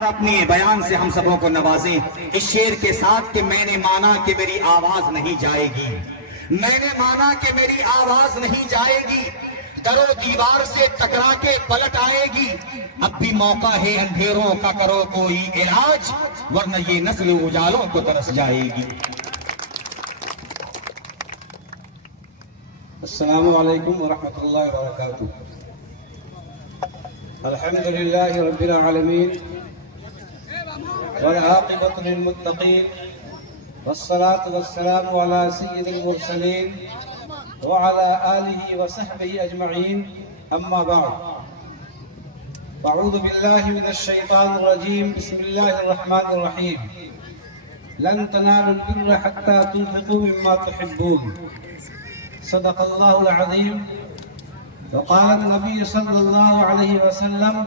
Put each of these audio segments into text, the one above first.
اپنی بیان سے ہم سبوں کو نوازیں اس شعر کے ساتھ کہ میں نے مانا کہ میری آواز نہیں جائے گی، میں نے مانا کہ میری آواز نہیں جائے گی، درو دیوار سے ٹکرا کے پلٹ آئے گی، اب بھی موقع ہے اندھیروں کا کرو کوئی علاج، ورنہ یہ نسل اجالوں کو ترس جائے گی۔ السلام علیکم ورحمۃ اللہ وبرکاتہ۔ الحمد للہ رب العالمین والعاقبۃ للمتقین والصلاة والسلام علی سید المرسلین وعلى آلہ وصحبہ اجمعین، اما بعد، اعوذ باللہ من الشیطان الرجیم، بسم اللہ الرحمن الرحیم۔ لن تنالوا البر حتى تنفقوا مما تحبون، صدق اللہ العظیم۔ وقال النبی صلی اللہ علیہ وسلم: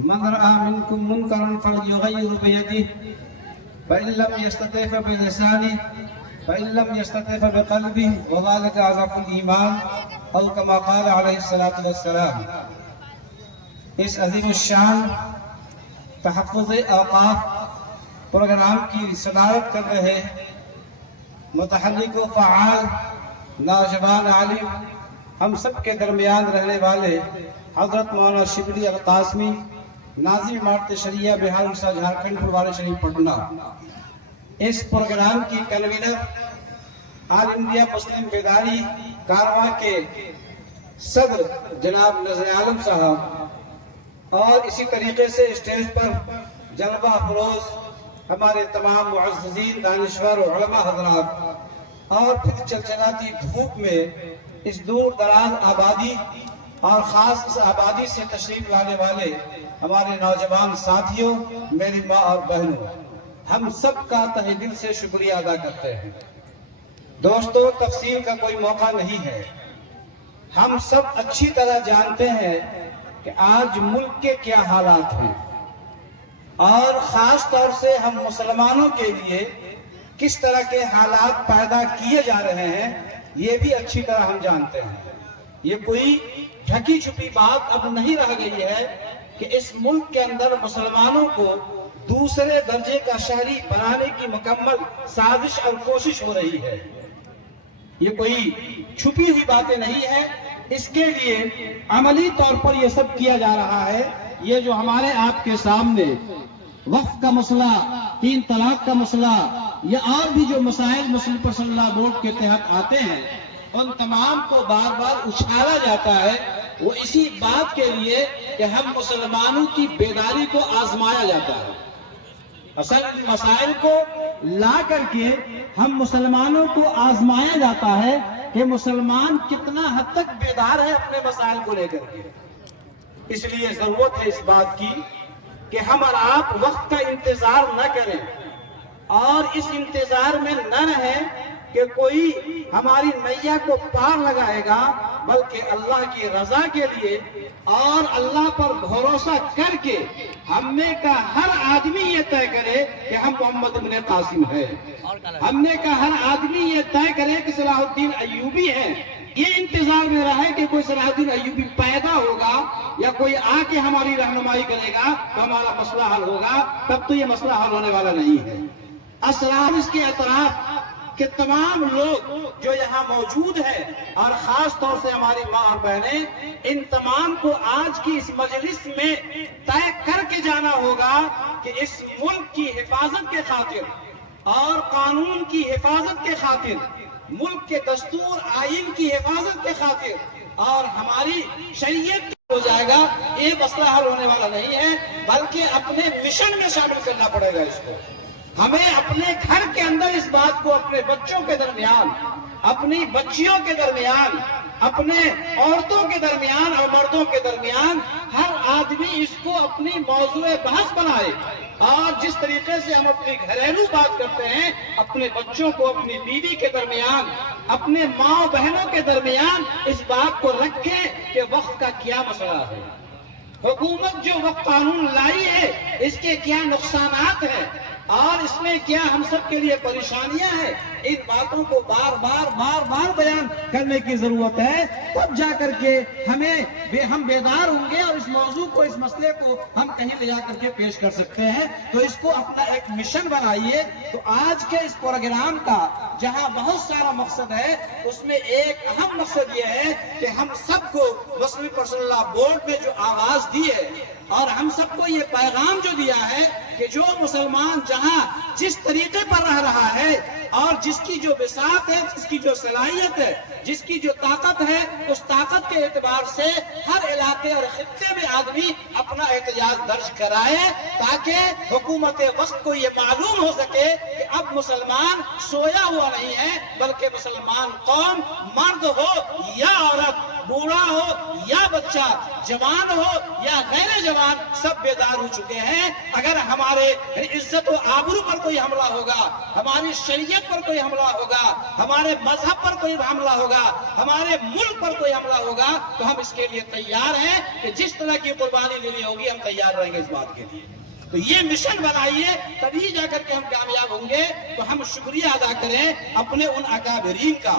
من رأى منكم منكرا فليغير بيده فإن لم يستطع فبلسانه فإن لم يستطع فبقلبه وذلك أضعف الإيمان، أو كما قال عليه الصلاة والسلام۔ اس عظیم الشان تحفظ اوقاف پروگرام کی صدارت کر رہے متحرک و فعال نوجوان عالم، ہم سب کے درمیان رہنے والے حضرت مولانا شبلی القاسمی، ناظم امارت شریعہ بہار اڑیسہ جھارکھنڈ پھلوارے شریف پٹنہ، اس پروگرام کی کنوینر آل انڈیا مسلم بیداری کارواں کے صدر جناب نذر عالم صاحب، اور اسی طریقے سے اسٹیج پر جلوہ فروز ہمارے تمام معززین دانشور و علماء حضرات، اور پھر چلچلاتی دھوپ میں اس دور دراز آبادی اور خاص اس آبادی سے تشریف لانے والے ہمارے نوجوان ساتھیوں، میری ماں اور بہنوں، ہم سب کا تہہ دل سے شکریہ ادا کرتے ہیں۔ دوستو، تفصیل کا کوئی موقع نہیں ہے، ہم سب اچھی طرح جانتے ہیں کہ آج ملک کے کیا حالات ہیں، اور خاص طور سے ہم مسلمانوں کے لیے کس طرح کے حالات پیدا کیے جا رہے ہیں، یہ بھی اچھی طرح ہم جانتے ہیں۔ یہ کوئی ڈھکی چھپی بات اب نہیں رہ گئی ہے کہ اس ملک کے اندر مسلمانوں کو دوسرے درجے کا شہری بنانے کی مکمل سازش اور کوشش ہو رہی ہے۔ یہ کوئی چھپی ہوئی باتیں نہیں ہیں، اس کے لیے عملی طور پر یہ سب کیا جا رہا ہے۔ یہ جو ہمارے آپ کے سامنے وقف کا مسئلہ، 3 طلاق کا مسئلہ، یا اور بھی جو مسائل مسلم پرسنل لا بورڈ کے تحت آتے ہیں، ان تمام کو بار بار اچھالا جاتا ہے، وہ اسی بات کے لیے کہ ہم مسلمانوں کی بیداری کو آزمایا جاتا ہے۔ اصل مسائل کو لا کر کے ہم مسلمانوں کو آزمایا جاتا ہے کہ مسلمان کتنا حد تک بیدار ہے اپنے مسائل کو لے کر کے۔ اس لیے ضرورت ہے اس بات کی کہ ہم اور آپ وقت کا انتظار نہ کریں، اور اس انتظار میں نہ رہیں کہ کوئی ہماری نیا کو پار لگائے گا، بلکہ اللہ کی رضا کے لیے اور اللہ پر بھروسہ کر کے ہم میں کا ہر آدمی یہ طے کرے کہ ہم محمد ابن قاسم ہیں، ہم میں کا ہر آدمی یہ طے کرے کہ صلاح الدین ایوبی ہیں۔ یہ انتظار میں رہے کہ کوئی صلاح الدین ایوبی پیدا ہوگا یا کوئی آ کے ہماری رہنمائی کرے گا تو ہمارا مسئلہ حل ہوگا، تب تو یہ مسئلہ حل ہونے والا نہیں ہے۔ اسرار اس کے اطراف کہ تمام لوگ جو یہاں موجود ہیں، اور خاص طور سے ہماری ماں اور بہنیں، ان تمام کو آج کی اس مجلس میں طے کر کے جانا ہوگا کہ اس ملک کی حفاظت کے خاطر اور قانون کی حفاظت کے خاطر، ملک کے دستور آئین کی حفاظت کے خاطر اور ہماری شریعت ہو جائے گا، یہ مسئلہ حل ہونے والا نہیں ہے، بلکہ اپنے مشن میں شامل کرنا پڑے گا اس کو۔ ہمیں اپنے گھر کے اندر اس بات کو اپنے بچوں کے درمیان، اپنی بچیوں کے درمیان، اپنے عورتوں کے درمیان اور مردوں کے درمیان ہر آدمی اس کو اپنی موضوع بحث بنائے، اور جس طریقے سے ہم اپنی گھریلو بات کرتے ہیں، اپنے بچوں کو اپنی بیوی کے درمیان، اپنے ماں بہنوں کے درمیان اس بات کو رکھیں کہ وقت کا کیا مسئلہ ہے، حکومت جو وقت قانون لائی ہے اس کے کیا نقصانات ہیں، اور اس میں کیا ہم سب کے لیے پریشانیاں ہیں، ان باتوں کو بار بار بیان کرنے کی ضرورت ہے، تب جا کر کے ہم بیدار ہوں گے اور اس موضوع کو، اس مسئلے کو ہم کہیں لے جا کر کے پیش کر سکتے ہیں۔ تو اس کو اپنا ایک مشن بنائیے۔ تو آج کے اس پروگرام کا جہاں بہت سارا مقصد ہے، اس میں ایک اہم مقصد یہ ہے کہ ہم سب کو مسلم پرسنل لا بورڈ میں جو آواز دی ہے اور ہم سب کو یہ پیغام جو دیا ہے کہ جو مسلمان جہاں جس طریقے پر رہ رہا ہے اور جس کی جو بساط ہے، جس کی جو صلاحیت ہے، جس کی جو طاقت ہے، اس طاقت کے اعتبار سے ہر علاقے اور خطے میں آدمی اپنا احتجاج درج کرائے، تاکہ حکومت وقت کو یہ معلوم ہو سکے کہ اب مسلمان سویا ہوا نہیں ہے، بلکہ مسلمان قوم، مرد ہو یا عورت، بوڑھا ہو یا بچہ، جوان ہو یا غیر جوان، سب بیدار ہو چکے ہیں۔ اگر ہمارے عزت و آبرو پر کوئی حملہ ہوگا، ہماری شریعت پر کوئی حملہ ہوگا، ہمارے مذہب پر کوئی حملہ ہوگا، ہمارے ملک پر کوئی حملہ ہوگا، تو ہم اس کے لیے تیار ہیں کہ جس طرح کی قربانی دینی ہوگی ہم تیار رہیں گے اس بات کے لیے۔ تو یہ مشن بنائیے، تبھی جا کر کے ہم کامیاب ہوں گے۔ تو ہم شکریہ ادا کریں اپنے ان اکابرین کا،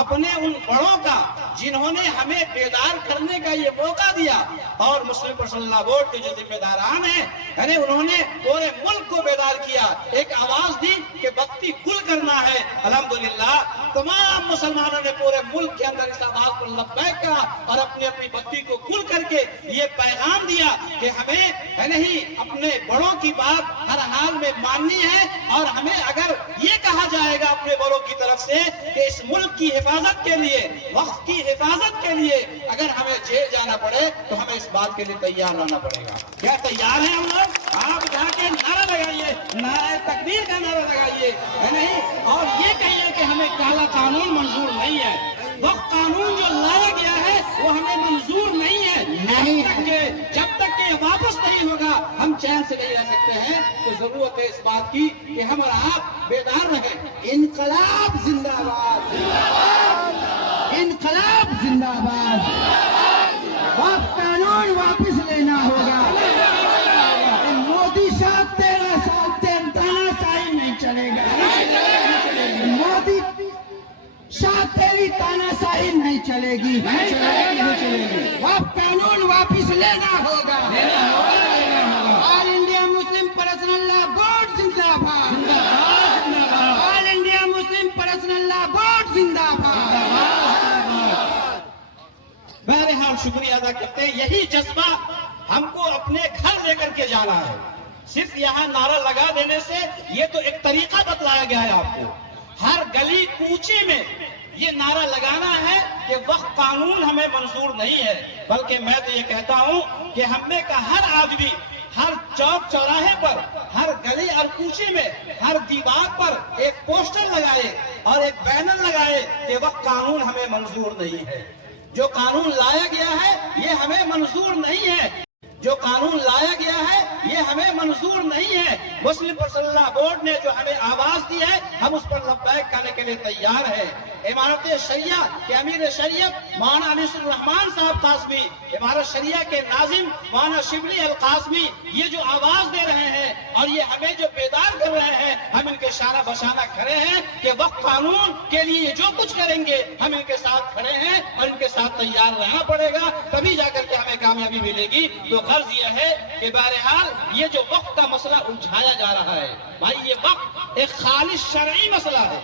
اپنے ان بڑوں کا، جنہوں نے ہمیں بیدار کرنے کا یہ موقع دیا، اور مسلم پرسنل لا بورڈ کے جو ذمہ داران ہیں، یعنی انہوں نے پورے ملک کو بیدار کیا، ایک آواز دی کہ بستی کل کرنا ہے۔ الحمدللہ تمام مسلمانوں نے پورے ملک کے اندر اس آواز پر لبیک کہا اور اپنی اپنی بستی کو کل کر کے یہ پیغام دیا کہ ہمیں نہیں اپنے بڑوں کی بات ہر حال میں ماننی ہے، اور ہمیں اگر یہ کہا جائے گا اپنے بڑوں کی طرف سے کہ اس ملک کی حفاظت کے لیے، وقت کی حفاظت کے لیے اگر ہمیں جیل جانا پڑے تو ہمیں اس بات کے لیے تیار رہنا پڑے گا۔ کیا تیار ہیں ہم لوگ؟ آپ جا کے نعرہ لگائیے، نعرہ تکبیر کا نعرہ لگائیے، ہے نہیں؟ اور یہ کہیے کہ ہمیں کالا قانون منظور نہیں ہے، وقت قانون جو لایا گیا ہے وہ ہمیں منظور نہیں ہے۔ جب تک کہ واپس نہیں ہوگا ہم چین سے نہیں رہ سکتے ہیں۔ تو ضرورت ہے اس بات کی کہ ہم اور آپ بیدار رہیں۔ انقلاب زندہ باد، انقلاب زندہ باد، وقت قانون واپس لینا ہوگا۔ مودی صاحب 13 سال تاناشاہی نہیں چلے گا، مودی صاحب تیری تاناشاہی نہیں چلے گی، وقت قانون واپس لینا ہوگا۔ آل انڈیا مسلم پرسنل لا بورڈ زندہ باد، آل انڈیا مسلم پرسنل لا بورڈ زندہ باد۔ بہرحال شکریہ ادا کرتے ہیں۔ یہی جذبہ ہم کو اپنے گھر لے کر کے جانا ہے۔ صرف یہاں نعرہ لگا دینے سے یہ تو ایک طریقہ بتلایا گیا ہے آپ کو، ہر گلی کوچے میں یہ نعرہ لگانا ہے کہ وقت قانون ہمیں منظور نہیں ہے، بلکہ میں تو یہ کہتا ہوں کہ ہم میں کا ہر آدمی ہر چوک چوراہے پر، ہر گلی اور کوچے میں، ہر دیوار پر ایک پوسٹر لگائے اور ایک بینر لگائے کہ وقت قانون ہمیں منظور نہیں ہے، جو قانون لایا گیا ہے یہ ہمیں منظور نہیں ہے، جو قانون لایا گیا ہے یہ ہمیں منظور نہیں ہے۔ مسلم پرسنل لا بورڈ نے جو ہمیں آواز دی ہے ہم اس پر لبیک کہنے کے لیے تیار ہیں۔ امارت شریعہ کے امیر شریعت مولانا انیس الرحمان صاحب قاسمی، امارت شریعہ کے ناظم مولانا شبلی القاسمی یہ جو آواز دے رہے ہیں اور یہ ہمیں جو بیدار کر رہے ہیں، ہم ان کے شانہ بشانہ کھڑے ہیں کہ وقت قانون کے لیے جو کچھ کریں گے ہم ان کے ساتھ کھڑے ہیں اور ان کے ساتھ تیار رہنا پڑے گا، تبھی جا کر کے ہمیں کامیابی ملے گی۔ تو غرض یہ ہے کہ بہرحال یہ جو وقت کا مسئلہ الجھایا جا رہا ہے، بھائی یہ وقت ایک خالص شرعی مسئلہ ہے۔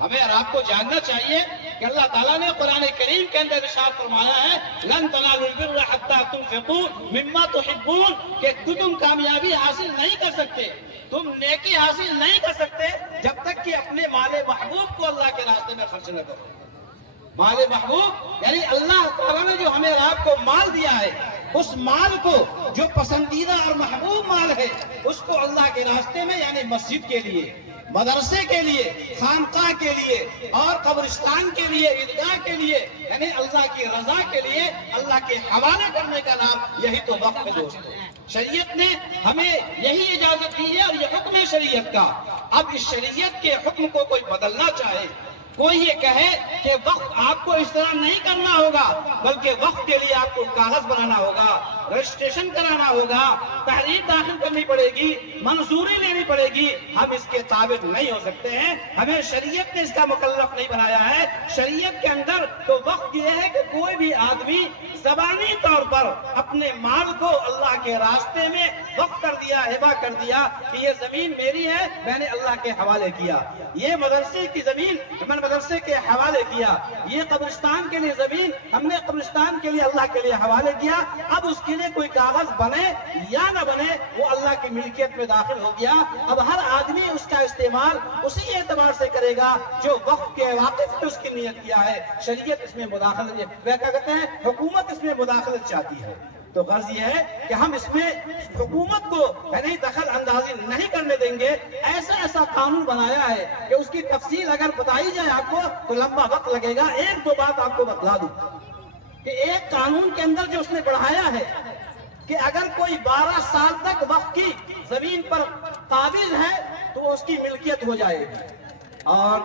ہمیں اور آپ کو جاننا چاہیے کہ اللہ تعالیٰ نے قرآن کریم کے اندر ارشاد فرمایا ہے لن تنالوا البر حتى تنفقوا مما تحبون، کہ تم کامیابی حاصل نہیں کر سکتے، تم نیکی حاصل نہیں کر سکتے جب تک کہ اپنے مال محبوب کو اللہ کے راستے میں خرچ نہ کرو۔ مال محبوب یعنی اللہ تعالیٰ نے جو ہمیں اور آپ کو مال دیا ہے، اس مال کو جو پسندیدہ اور محبوب مال ہے اس کو اللہ کے راستے میں یعنی مسجد کے لیے، مدرسے کے لیے، خانقاہ کے لیے اور قبرستان کے لیے، عیدگاہ کے لیے، یعنی اللہ کی رضا کے لیے اللہ کے حوالے کرنے کا نام یہی تو وقت ہے دوستو۔ شریعت نے ہمیں یہی اجازت دی ہے اور یہ حکم ہے شریعت کا۔ اب اس شریعت کے حکم کو کوئی بدلنا چاہے، کوئی یہ کہے کہ وقت آپ کو اس طرح نہیں کرنا ہوگا بلکہ وقت کے لیے آپ کو کاغذ بنانا ہوگا، رجسٹریشن کرانا ہوگا، تحریر داخل کرنی پڑے گی، منظوری لینی پڑے گی، ہم اس کے تابع نہیں ہو سکتے ہیں۔ ہمیں شریعت نے اس کا مکلف نہیں بنایا ہے۔ شریعت کے اندر تو وقت یہ ہے کہ کوئی بھی آدمی زبانی طور پر اپنے مال کو اللہ کے راستے میں وقف کر دیا، ہبہ کر دیا کہ یہ زمین میری ہے، میں نے اللہ کے حوالے کیا، یہ مدرسے کی زمین میں نے مدرسے کے حوالے کیا، یہ قبرستان کے لیے زمین ہم نے قبرستان کے لیے اللہ کے لیے حوالے کیا۔ اب اس کے لیے کوئی کاغذ بنے یا نہ بنے وہ اللہ کی ملکیت میں داخل ہو گیا۔ اب ہر آدمی اس کا استعمال اسی اعتبار سے کرے گا جو وقت کے واقف نے اس کی نیت کیا ہے۔ شریعت اس میں مداخلت، وہ کیا کہتے ہیں، حکومت اس میں مداخلت چاہتی ہے۔ تو غرض یہ ہے کہ ہم اس میں حکومت کو یعنی دخل اندازی نہیں کرنے دیں گے۔ ایسا قانون بنایا ہے کہ اس کی تفصیل اگر بتائی جائے آپ کو تو لمبا وقت لگے گا۔ ایک دو بات آپ کو بتلا دوں کہ ایک قانون کے اندر جو اس نے بڑھایا ہے کہ اگر کوئی 12 سال تک وقف کی زمین پر قابض ہے تو اس کی ملکیت ہو جائے گی، اور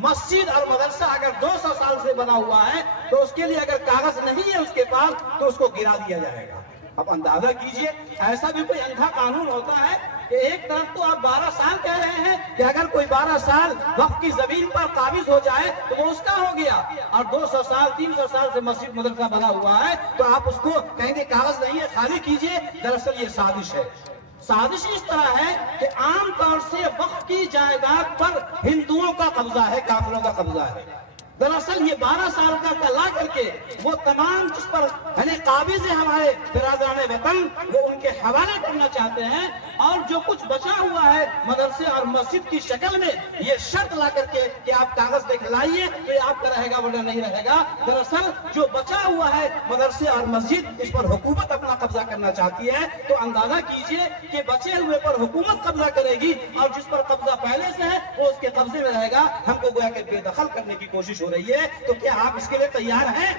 مسجد اور مدرسہ اگر 200 سال سے بنا ہوا ہے تو اس کے لیے اگر کاغذ نہیں ہے اس کے پاس تو اس کو گرا دیا جائے گا۔ اب اندازہ کیجئے ایسا بھی کوئی اندھا قانون ہوتا ہے کہ ایک طرف تو آپ 12 سال کہہ رہے ہیں کہ اگر کوئی 12 سال وقف کی زمین پر قابض ہو جائے تو وہ اس کا ہو گیا، اور 200 سال 300 سال سے مسجد مدرسہ بنا ہوا ہے تو آپ اس کو کہیں گے کاغذ نہیں ہے خالی کیجئے۔ دراصل یہ سازش ہے۔ سازش اس طرح ہے کہ عام طور سے وقف کی جائیداد پر ہندوؤں کا قبضہ ہے، کافروں کا قبضہ ہے۔ دراصل یہ 12 سال کا لا کر کے وہ تمام جس پر یعنی قابض ہیں ہمارے برادران وطن وہ ان کے حوالے کرنا چاہتے ہیں، اور جو کچھ بچا ہوا ہے مدرسے اور مسجد کی شکل میں یہ شرط لا کر کے کہ آپ کاغذ دیکھ لائیے تو یہ آپ کا رہے گا ورنہ نہیں رہے گا۔ دراصل جو بچا ہوا ہے مدرسے اور مسجد اس پر حکومت اپنا قبضہ کرنا چاہتی ہے۔ تو اندازہ کیجئے کہ بچے ہوئے پر حکومت قبضہ کرے گی اور جس پر قبضہ پہلے سے ہے وہ اس کے قبضے میں رہے گا۔ ہم کو گویا کہ بے دخل کرنے کی کوشش ہو رہی ہے۔ تو کیا آپ اس کے لیے تیار ہیں؟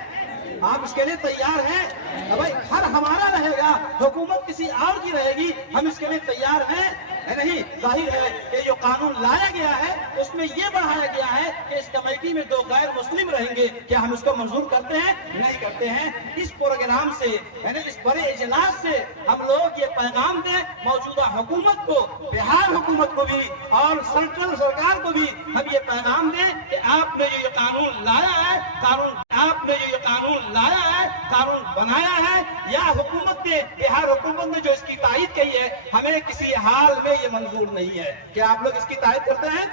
آپ اس کے لیے تیار ہیں؟ بھائی گھر ہمارا رہے گا، حکومت کسی اور کی رہے گی، ہم اس کے لیے تیار ہیں؟ نہیں۔ ظاہر ہے کہ جو قانون لایا گیا ہے اس میں یہ بڑھایا گیا ہے کہ اس کمیٹی میں 2 غیر مسلم رہیں گے۔ کیا ہم اس کو منظور کرتے ہیں؟ نہیں کرتے ہیں۔ اس پروگرام سے یعنی اس بڑے اجلاس سے ہم لوگ یہ پیغام دیں موجودہ حکومت کو، بہار حکومت کو بھی اور سینٹرل سرکار کو بھی ہم یہ پیغام دیں کہ آپ نے جو یہ قانون لایا ہے، قانون بنایا ہے، یا حکومت نے، بہار حکومت نے جو اس کی تائید کی ہے، ہمیں کسی حال میں یہ منظور نہیں ہے۔ کیا آپ لوگ اس کی تائید کرتے ہیں؟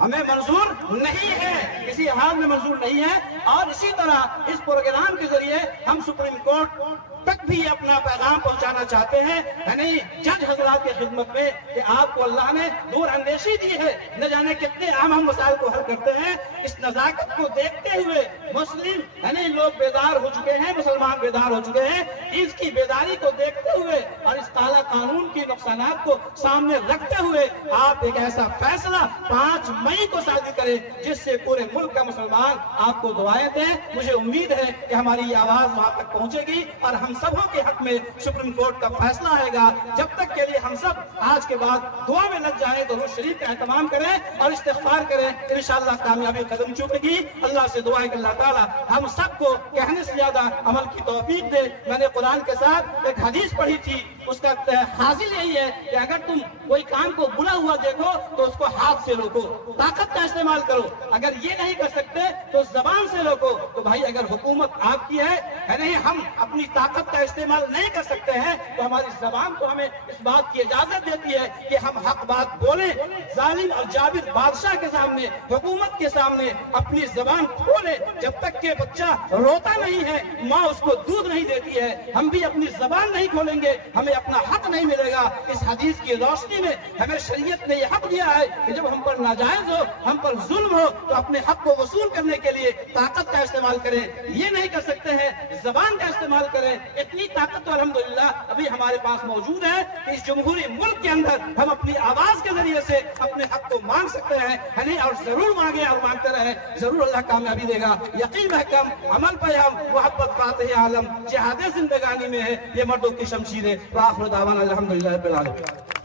ہمیں منظور نہیں ہے، کسی حال میں منظور نہیں ہے۔ اور اسی طرح اس پروگرام کے ذریعے ہم سپریم کورٹ تک بھی اپنا پیغام پہنچانا چاہتے ہیں، یعنی جج حضرات کی خدمت میں کہ آپ کو اللہ نے دور اندیشی دی ہے، نہ جانے کتنے اہم مسائل کو حل کرتے ہیں۔ اس نزاکت کو دیکھتے ہوئے مسلم یعنی لوگ بیدار ہو چکے ہیں، مسلمان بیدار ہو چکے ہیں۔ اس کی بیداری کو دیکھتے ہوئے اور اس کالا قانون کے نقصانات کو سامنے رکھتے ہوئے آپ ایک ایسا فیصلہ 5 مئی کو شادی کریں جس سے پورے ملک کا مسلمان آپ کو دعائیں دیں۔ مجھے امید ہے کہ ہماری یہ آواز وہاں تک پہنچے گی اور ہم سبوں کے حق میں سپریم کورٹ کا فیصلہ آئے گا۔ جب تک کے لیے ہم سب آج کے بعد دعا میں لگ جائیں، درود شریف کا اہتمام کریں اور استغفار کریں، انشاءاللہ کامیابی قدم چومے گی۔ اللہ سے دعا ہے کہ اللہ تعالیٰ ہم سب کو کہنے سے زیادہ عمل کی توفیق دے۔ میں نے قرآن کے ساتھ ایک حدیث پڑھی تھی، اس کا حاصل یہی ہے کہ اگر تم کوئی کام کو بنا ہوا دیکھو تو اس کو ہاتھ سے روکو، طاقت کا استعمال کرو۔ اگر یہ نہیں کر سکتے تو زبان سے روکو۔ تو بھائی اگر حکومت آپ کی ہے نہیں، ہم اپنی طاقت کا استعمال نہیں کر سکتے ہیں تو ہماری زبان تو ہمیں اس بات کی اجازت دیتی ہے کہ ہم حق بات بولیں۔ ظالم اور جابر بادشاہ کے سامنے، حکومت کے سامنے اپنی زبان کھولیں۔ جب تک کہ بچہ روتا نہیں ہے، ماں اس کو دودھ نہیں دیتی ہے، ہم بھی اپنی زبان نہیں کھولیں گے، ہمیں اپنا حق نہیں ملے گا۔ اس حدیث کی روشنی میں ہمیں شریعت نے یہ حق دیا ہے کہ جب ہم پر ناجائز ہو، ہم پر ظلم ہو تو اپنے حق کو وصول کرنے کے لیے طاقت کا استعمال کریں۔ یہ نہیں کر سکتے ہیں، زبان کا استعمال کریں۔ اتنی طاقت تو الحمدللہ ابھی ہمارے پاس موجود ہے کہ اس جمہوری ملک کے اندر ہم اپنی آواز کے ذریعے سے اپنے حق کو مانگ سکتے ہیں، اور ضرور مانگے اور مانگتے رہیں، ضرور اللہ کامیابی دے گا۔ یقین محکم، عمل پیام، محبت فاتح عالم، جہاد زندگانی میں ہے یہ مردوں کی شمشیریں۔ وآخر دعوانا الحمدللہ رب العالمین۔